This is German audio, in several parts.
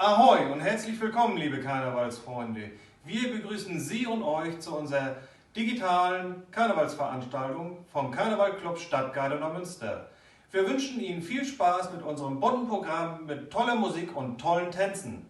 Ahoi und herzlich willkommen, liebe Karnevalsfreunde. Wir begrüßen Sie und euch zu unserer digitalen Karnevalsveranstaltung vom Karnevalclub Stadtgarde Neumünster. Wir wünschen Ihnen viel Spaß mit unserem bunten Programm mit toller Musik und tollen Tänzen.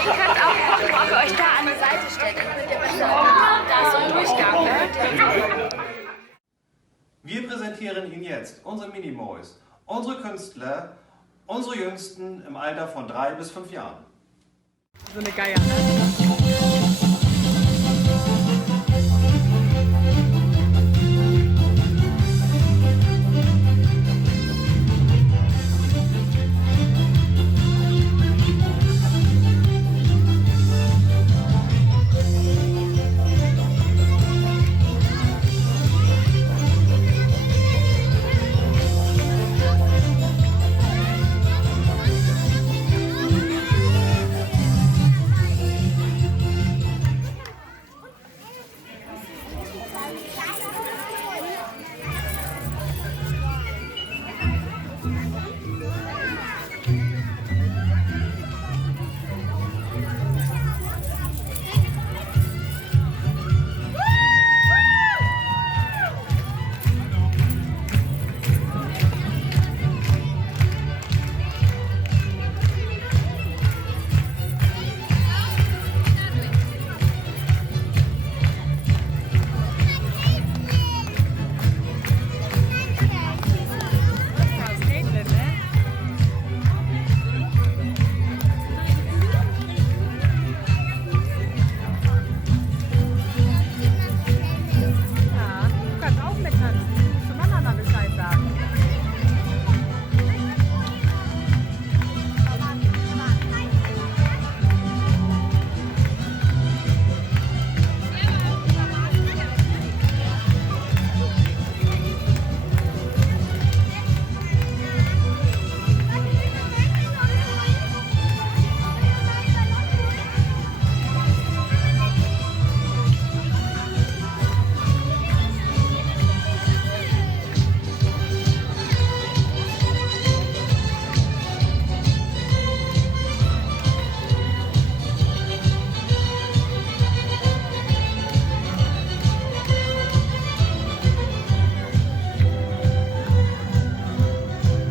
Ihr könnt auch gucken, ob ihr euch da an die Seite stellt. Dann könnt ihr besser da so einen Durchgang. Ne? Wir präsentieren Ihnen jetzt unsere Minimoys, unsere Künstler, unsere Jüngsten im Alter von 3 bis 5 Jahren. So eine Geier, ne?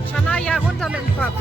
Shania, runter mit dem Kopf.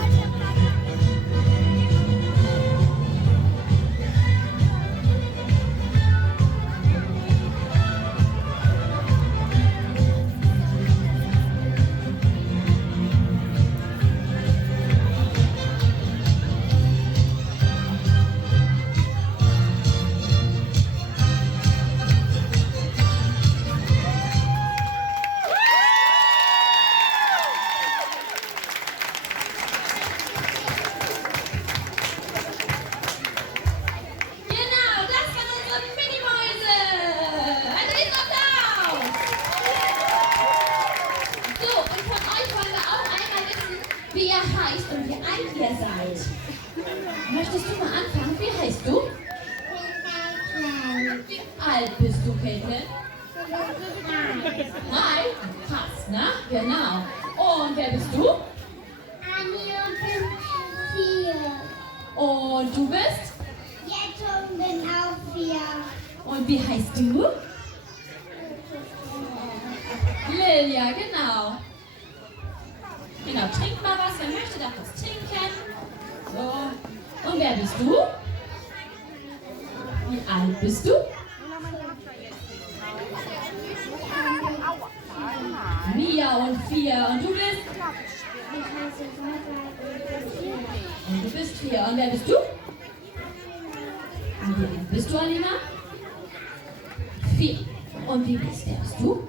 Wie ihr heißt und wie alt ihr seid. Möchtest du mal anfangen? Wie heißt du? Wie alt bist du, Käthe? 3. Fast, ne? Genau. Und wer bist du? Anni und bin 4. Und du bist? Jetzt und bin auch 4. Und wie heißt du? Lilia, genau. Genau, trink mal was. Wer möchte, darf das trinken. So. Und wer bist du? Wie alt bist du? Mia und 4. Und du bist? Ich heiße Volker Und du bist 4. Und wer bist du? Und wie alt bist du, Alina? 4. Und wer bist du?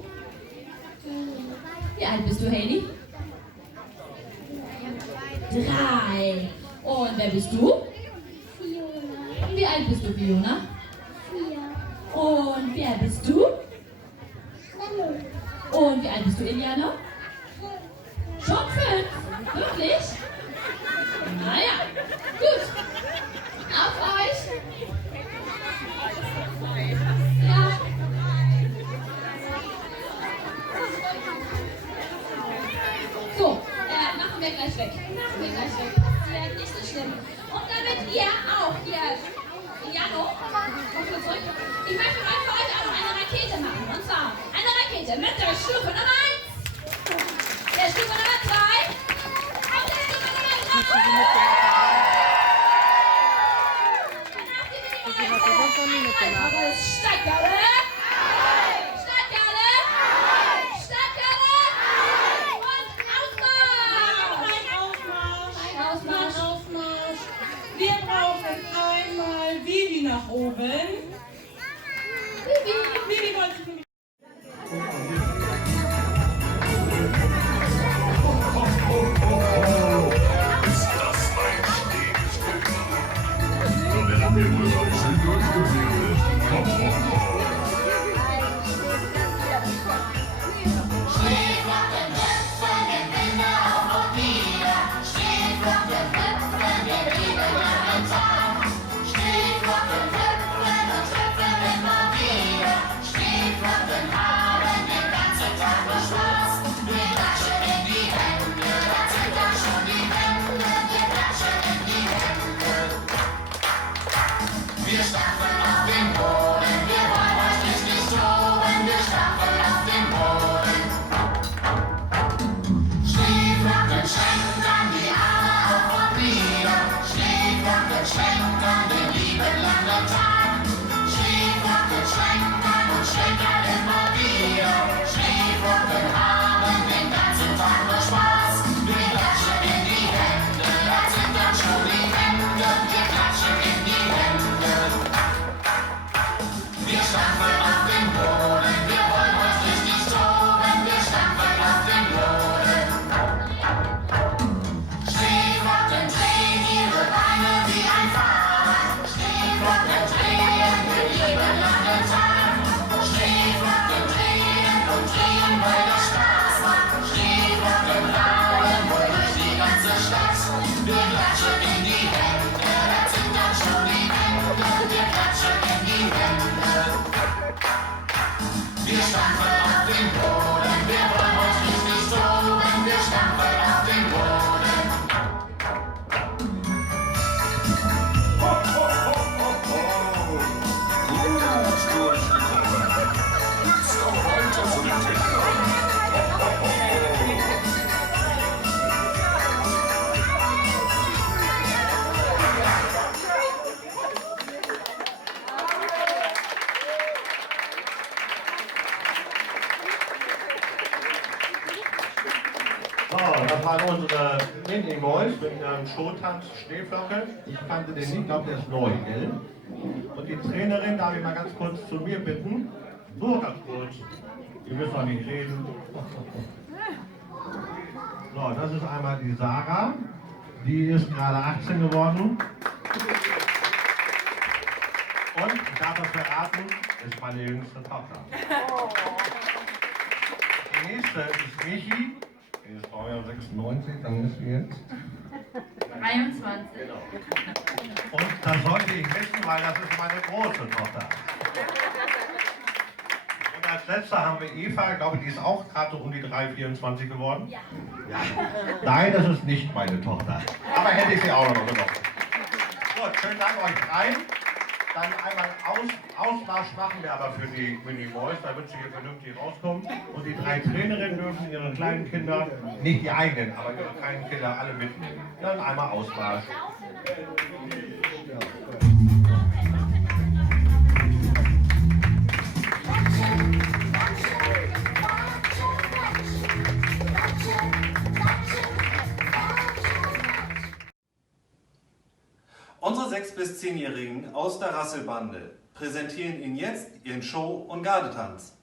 Wie alt bist du, Haley? 3. Und wer bist du? Fiona. Und wie alt bist du, Fiona? 4. Und wer bist du? Und wie alt bist du, Eliana? Schon 5? Wirklich? Naja, gut. Auf euch. Ja. So, machen wir gleich weg. Passiert, nicht so schlimm. Und damit ihr auch hier, Jano, kommst du zurück? Ich möchte für euch auch noch eine Rakete machen. Und zwar eine Rakete mit der Stufe Nummer 1, der Stufe Nummer 2 und der Stufe Nummer 3. Danach geht ihr die Reihe. Stadtgarde! Stadtgarde! Stadtgarde! Und Ausmarsch! Aufmarsch. Wir brauchen einmal Vivi nach oben. Vivi wollte sich nämlich. Ist das ein Schneestück? So werden wir wohl ganz schön durchgesegelt. Ho, ho, ho. Wir stampfen auf den Boden, wir wollen euch nicht toben, wir stampfen auf den Boden. Schneeflocken schenkern die Arme auf und nieder, Schneeflocken schenkern den lieben langen Tag. Schneeflocken schenkern und schenkern immer wieder, Schneeflocken haben den ganzen Tag nur Spaß. Wir klatschen in die Hände, da sind dann schon die Hände, wir klatschen in die Hände. Wir stampfen auf den Boden, wir wollen uns richtig toben, wir stampfen auf den Boden. Schneeflocken drehen ihre Beine wie ein Fahrrad, Schneeflocken drehen den lieben langen Tag. Schneeflocken drehen und drehen, weil das Spaß macht. Schneeflocken rauen wohl durch die ganze Stadt. Wir klatschen in die Hände, da sind dann schon die Hände, wir klatschen in die Hände. Wir stampfen auf den Boden, wir wollen uns richtig toben, wir stampfen auf den Boden. Ho, ho, ho, ho, ho. Gut durchgekommen. Jetzt auch weiter zu den Kindern. Ho, ho, ho, ho. So, das waren unsere Mini-Boys mit ihrem Showtanz Schneeflocke. Ich kannte den nicht, glaube der ist neu, gell? Und die Trainerin darf ich mal ganz kurz zu mir bitten. So, ganz kurz. Ihr müsst doch nicht reden. So, das ist einmal die Sarah. Die ist gerade 18 geworden. Und ich darf das verraten, ist meine jüngste Tochter. Die nächste ist Michi. Die ist Baujahr 96, dann ist sie jetzt 23. Genau. Und das sollte ich wissen, weil das ist meine große Tochter. Und als letzter haben wir Eva, ich glaube, die ist auch gerade so um die 3, 24 geworden. Ja. Nein, das ist nicht meine Tochter. Aber hätte ich sie auch noch genommen. Gut, schönen Dank euch dreien. Dann einmal Ausmarsch machen wir aber für die Mini-Boys, damit sie hier vernünftig rauskommen. Und die 3 Trainerinnen dürfen ihre kleinen Kinder, nicht die eigenen, aber ihre kleinen Kinder alle mitnehmen. Dann einmal Ausmarsch. Unsere 6- bis 10-Jährigen aus der Rasselbande präsentieren Ihnen jetzt ihren Show- und Gardetanz.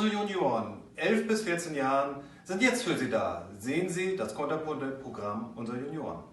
Unsere Junioren, 11 bis 14 Jahren, sind jetzt für Sie da. Sehen Sie das kunterbunte Programm unserer Junioren.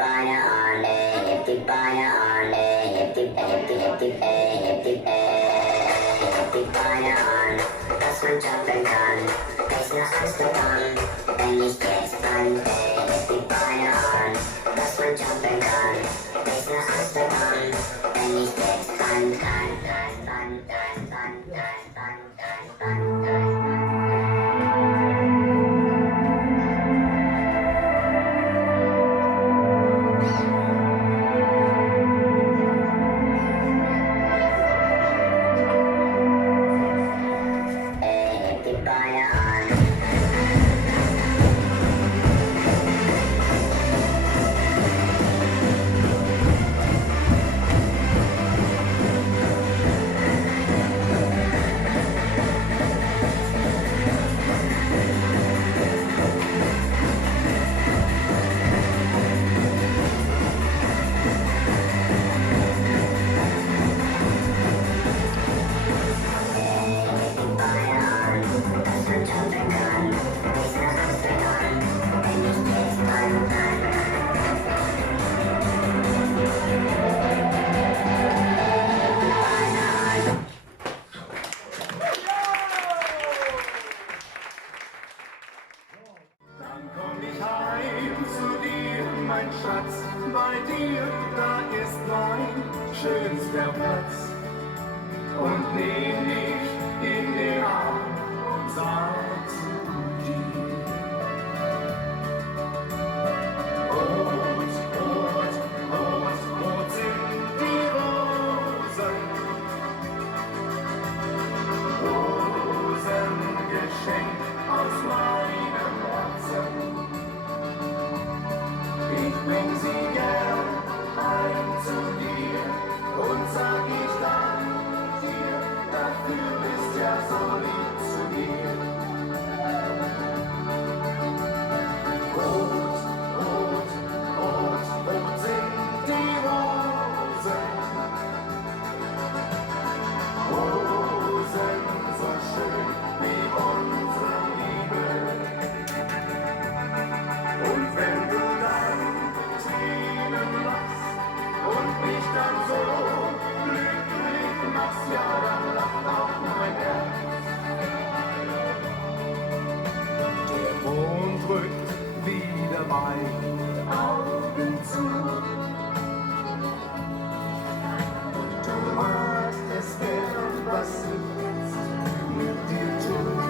Beine an, heb die Beine an, heb die Beine an, dass man jumpen kann, bis nach Amsterdam, wenn ich jetzt kann, heb die Beine an, dass man jumpen kann, bis nach Amsterdam, wenn ich jetzt kann. Schönster Platz und nehm dich in den Arm und sag zu dir: Rot, rot, rot, rot sind die Rosen, Rosengeschenk aus meinem Herzen. Ich bring sie gern heim zu dir und sag ich dann dir, dafür bist ja so lieb zu mir. Rot, rot, rot, rot sind die Rosen, Rosen so schön wie unsere Liebe. Und wenn du dann Tränen lachst und mich dann so glücklich machst, ja, dann lacht auch mein Herz. Der Mond rückt wieder meine Augen zu und du magst es gern, was ich jetzt mit dir tue.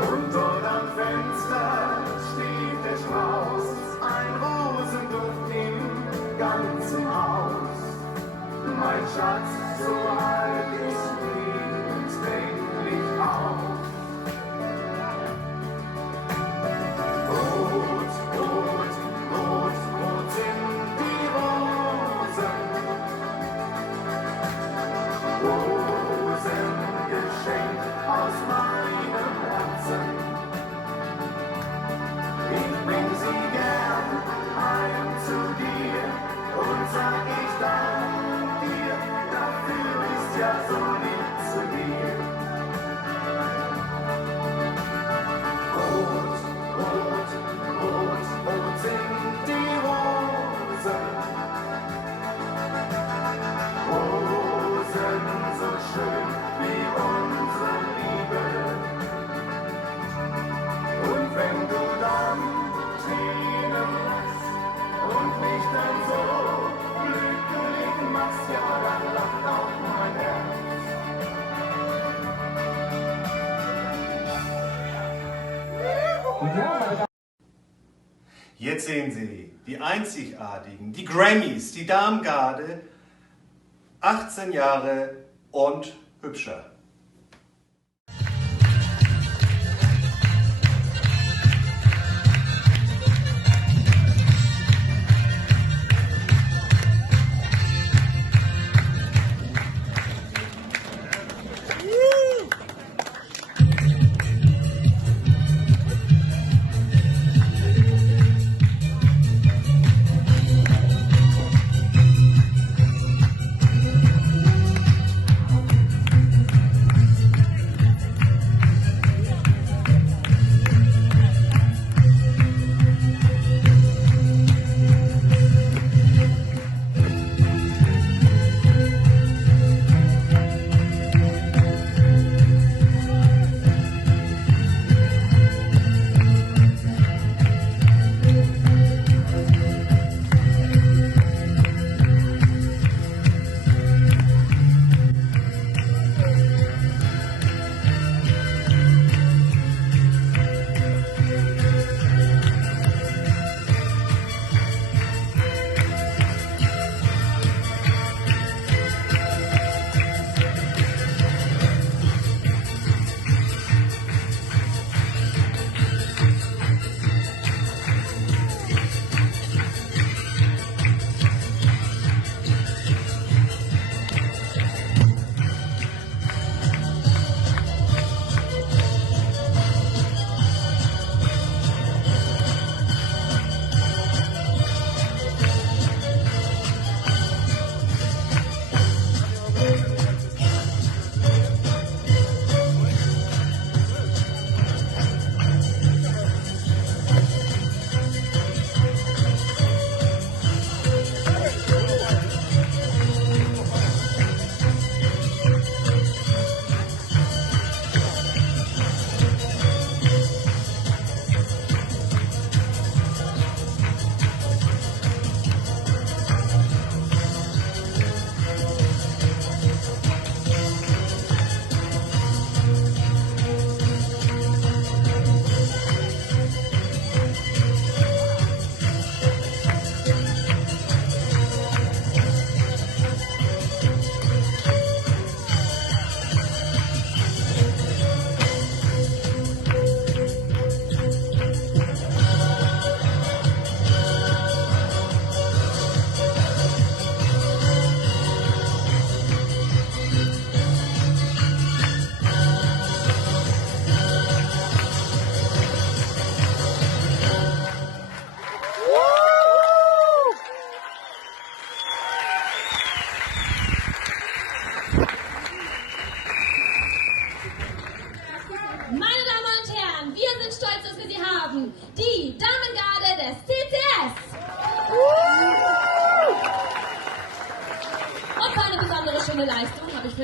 Und dort am Fenster steht der Strauß, ein Rosenduft im ganzen Haus. Mein Schatz, so halt ich lebenslänglich auf. Rot, rot, rot, rot sind die Rosen, Rosengeschenk aus meinem Herzen. Ich bring sie gern heim zu dir und sag ich dann dir, dafür bist ja so lieb zu mir. Rot, rot, rot, rot sind die Rosen, Rosen so schön wie unsere Liebe. Und wenn du dann Tränen lachst und mich dann so glücklich machst, ja, dann lacht auch mein Herz. Jetzt sehen Sie die Einzigartigen, die Grammys, die Damengarde, 18 Jahre und hübscher.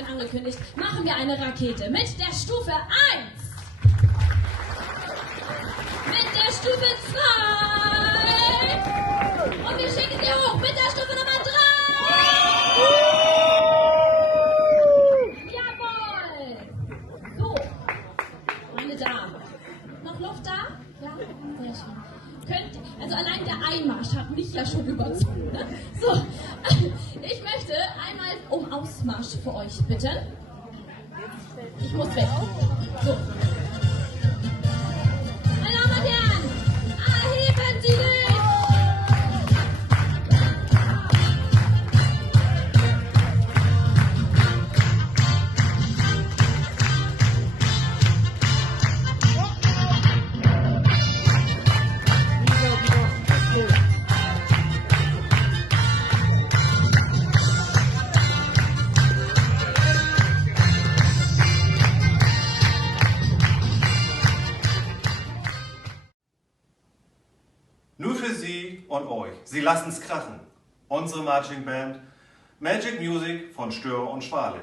angekündigt, machen wir eine Rakete mit der Stufe 1. Mit der Stufe 2. Und wir schicken sie hoch mit der Stufe Nummer 3. Jawohl. So, meine Damen. Noch Luft da? Ja, sehr schön. Also allein der Einmarsch hat mich ja schon überzeugt. Ne? So, ich möchte einmal um Ausmarsch für euch bitten. Ich muss weg. So. Meine Damen und Herren, erheben Sie sich! Nur für Sie und euch. Sie lassen's krachen. Unsere Marching Band Magic Music von Stör und Schwale.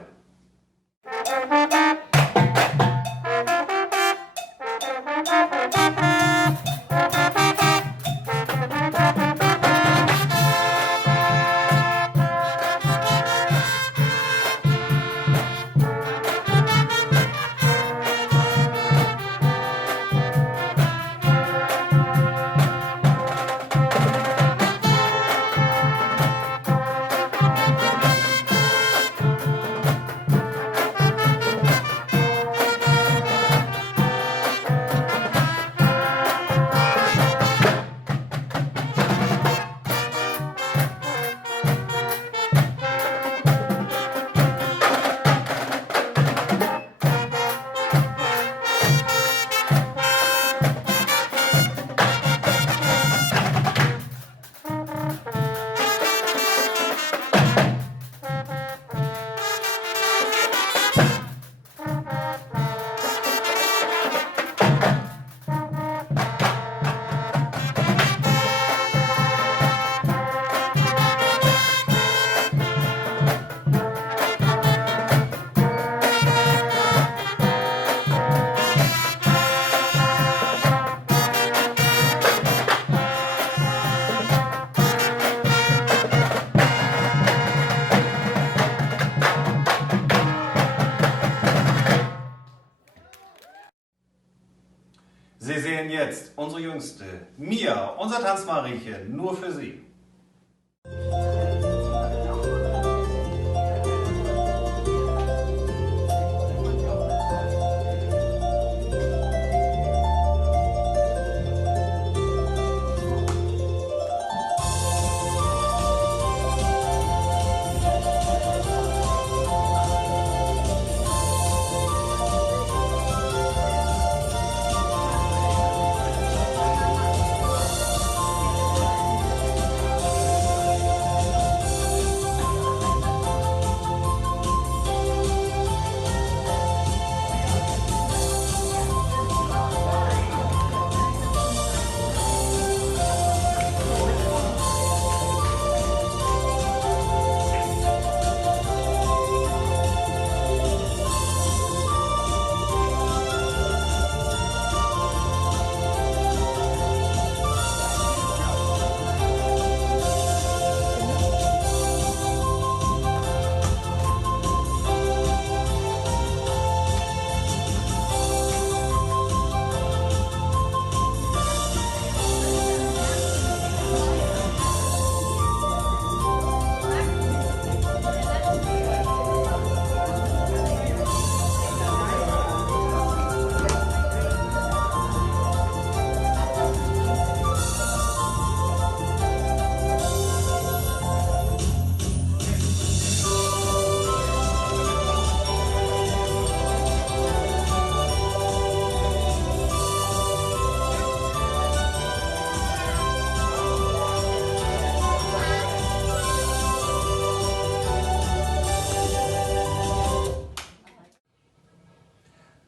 Sie sehen jetzt unsere Jüngste, Mia, unser Tanzmariechen, nur für Sie.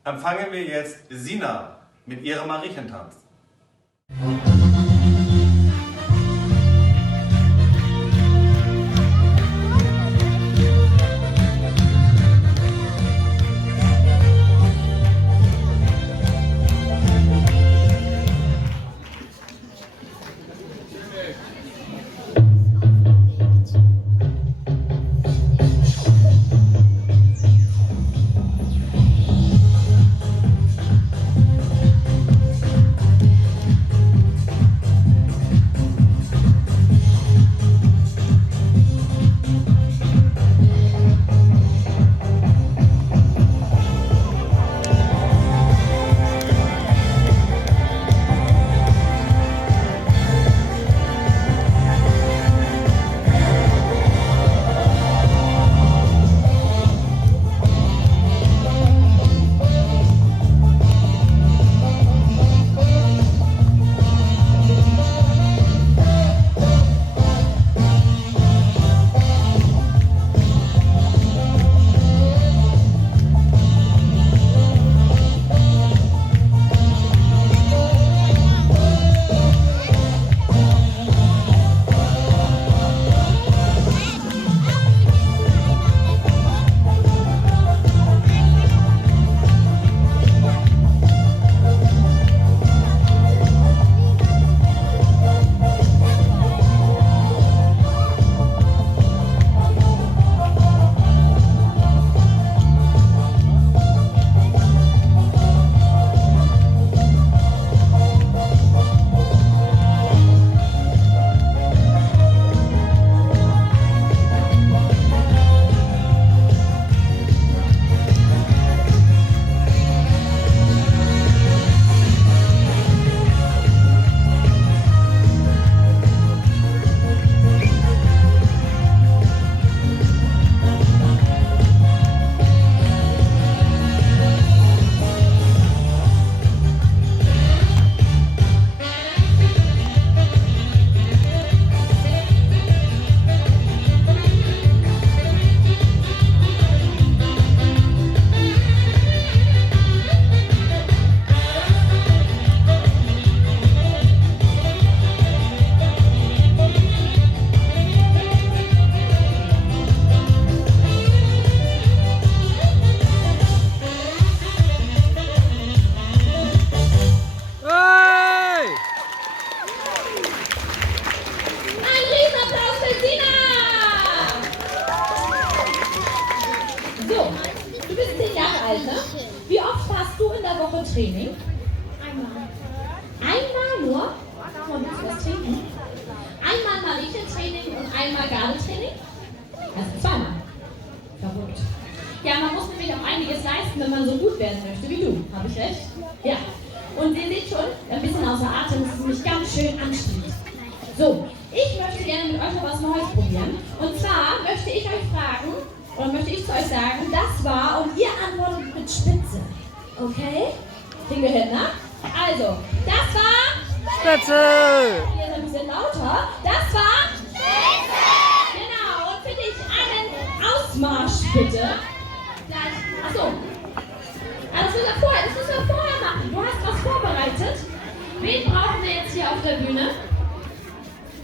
Empfangen wir jetzt Sina mit ihrem Mariechentanz. der Woche Training? Einmal. Einmal nur? Und willst du was trinken? Einmal Marientraining und einmal Gardetraining? Also zweimal. Verrückt. Ja, man muss nämlich auch einiges leisten, wenn man so gut werden möchte wie du. Habe ich recht? Ja. Und ihr seht schon, ein bisschen außer Atem, das ist nämlich ganz schön anstrengend. So, ich möchte gerne mit euch noch was Neues probieren. Und zwar möchte ich euch fragen, oder möchte ich zu euch sagen, das war, und ihr antwortet mit Spitze. Okay? Kriegen wir hin, ne? Also, das war... Spitze! Hier ist ein bisschen lauter. Das war... Spitze! Genau, und für dich einen Ausmarsch, bitte. Achso. Das müssen wir vorher machen. Du hast was vorbereitet. Wen brauchen wir jetzt hier auf der Bühne?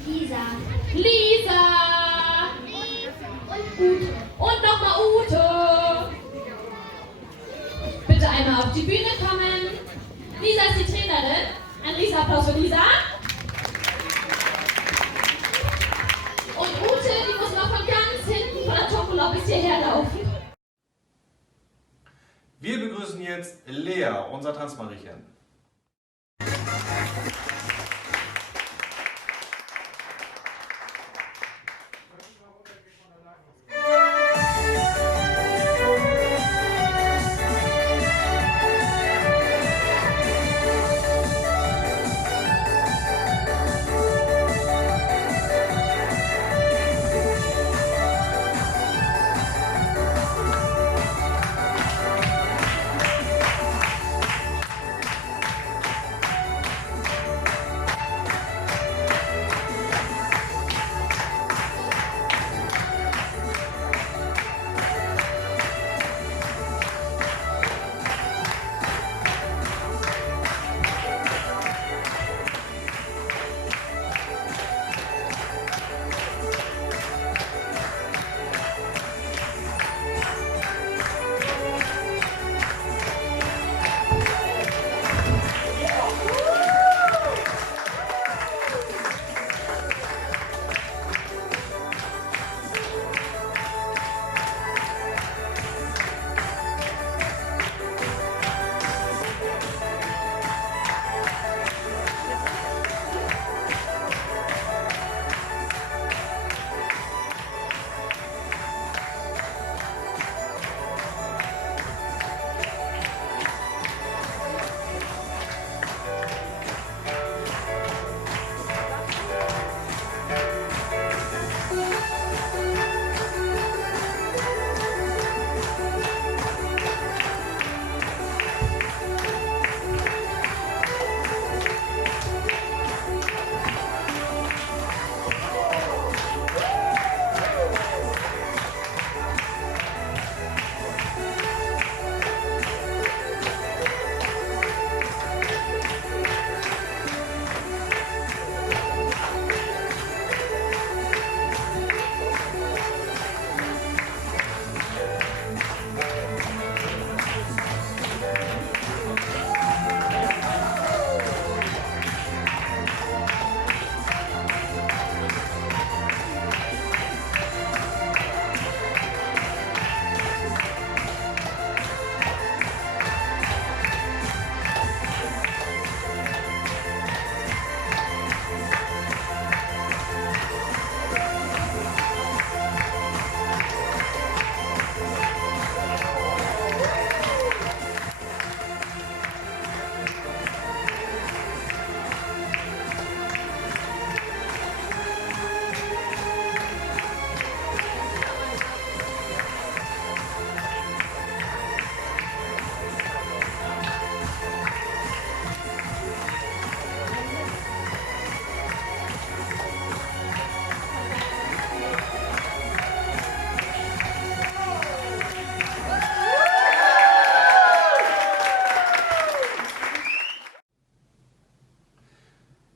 Lisa. Lisa! Und Ute. Und nochmal Ute! Bitte einmal auf die Bühne kommen. Lisa ist die Trainerin. Ein Riesenapplaus für Lisa. Und Ute, die muss noch von ganz hinten von der Tombola bis hierher laufen. Wir begrüßen jetzt Lea, unser Tanzmariechen.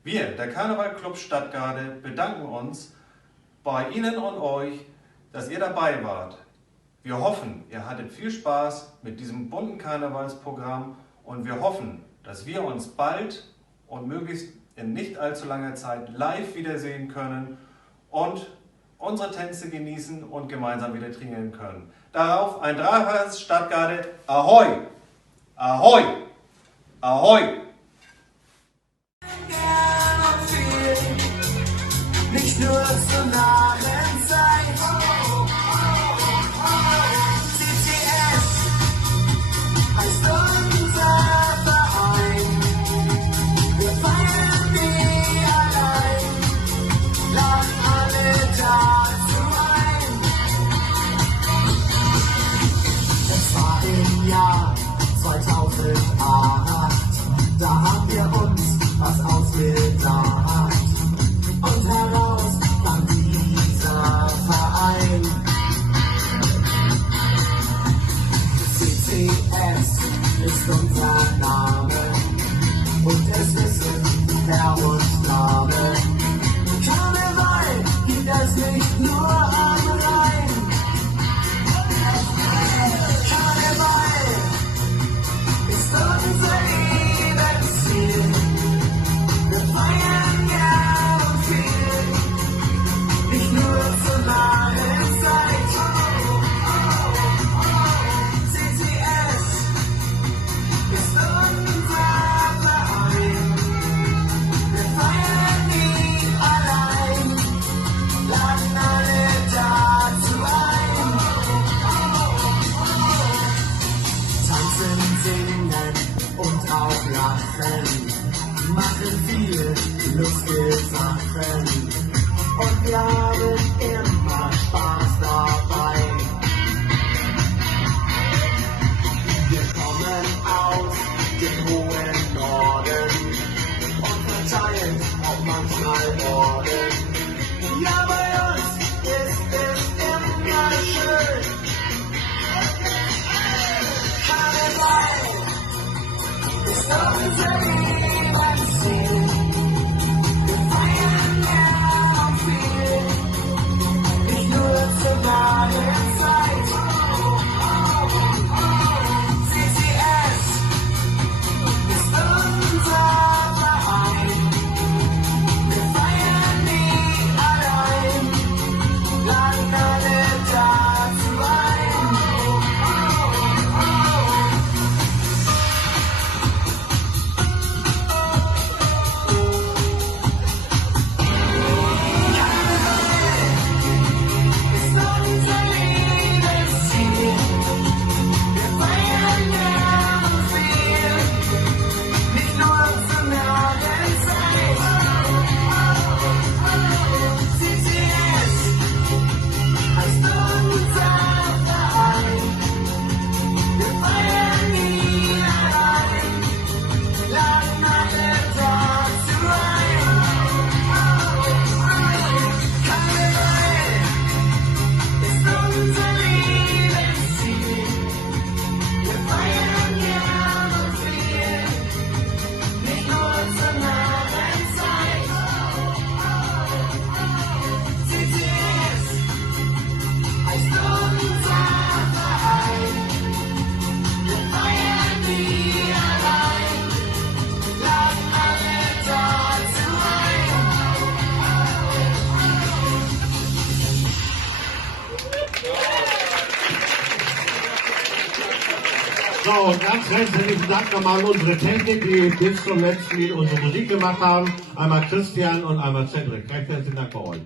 Wir, der Karnevalclub Stadtgarde, bedanken uns bei Ihnen und euch, dass ihr dabei wart. Wir hoffen, ihr hattet viel Spaß mit diesem bunten Karnevalsprogramm und wir hoffen, dass wir uns bald und möglichst in nicht allzu langer Zeit live wiedersehen können und unsere Tänze genießen und gemeinsam wieder trainieren können. Darauf ein dreifaches Stadtgarde Ahoi! Ahoi! Ahoi! Nicht nur zur Narrenzeit. CCS heißt unser Verein. Wir feiern nie allein, laden alle dazu ein. Es war im Jahr 2008, da haben wir uns was ausgedacht. Und heraus kam dieser Verein. CCS ist unser Name und es wissen Herr und Dame. Karneval gibt es nicht nur am Rhein. Karneval ist unser Lebensziel. Wir feiern gern und viel, nicht nur zur Narrenzeit. CCS ist unser Verein. Wir feiern nie allein, laden alle dazu ein. Tanzen, singen und auch lachen, machen viel lustige Sachen und wir haben immer Spaß dabei. Wir kommen aus dem hohen Norden und verteilen auch manchmal Orden. Ja, bei uns ist es immer schön. Karneval ist unser Lebensziel. Wir feiern gern und viel, nicht nur zur Narrenzeit. CCS ist unser Verein. Wir feiern nie allein, laden alle dazu ein. So, und ganz herzlichen Dank nochmal an unsere Technik, die bis zum letzten Lied unsere Musik gemacht haben. Einmal Christian und einmal Cedric. Recht herzlichen Dank bei euch.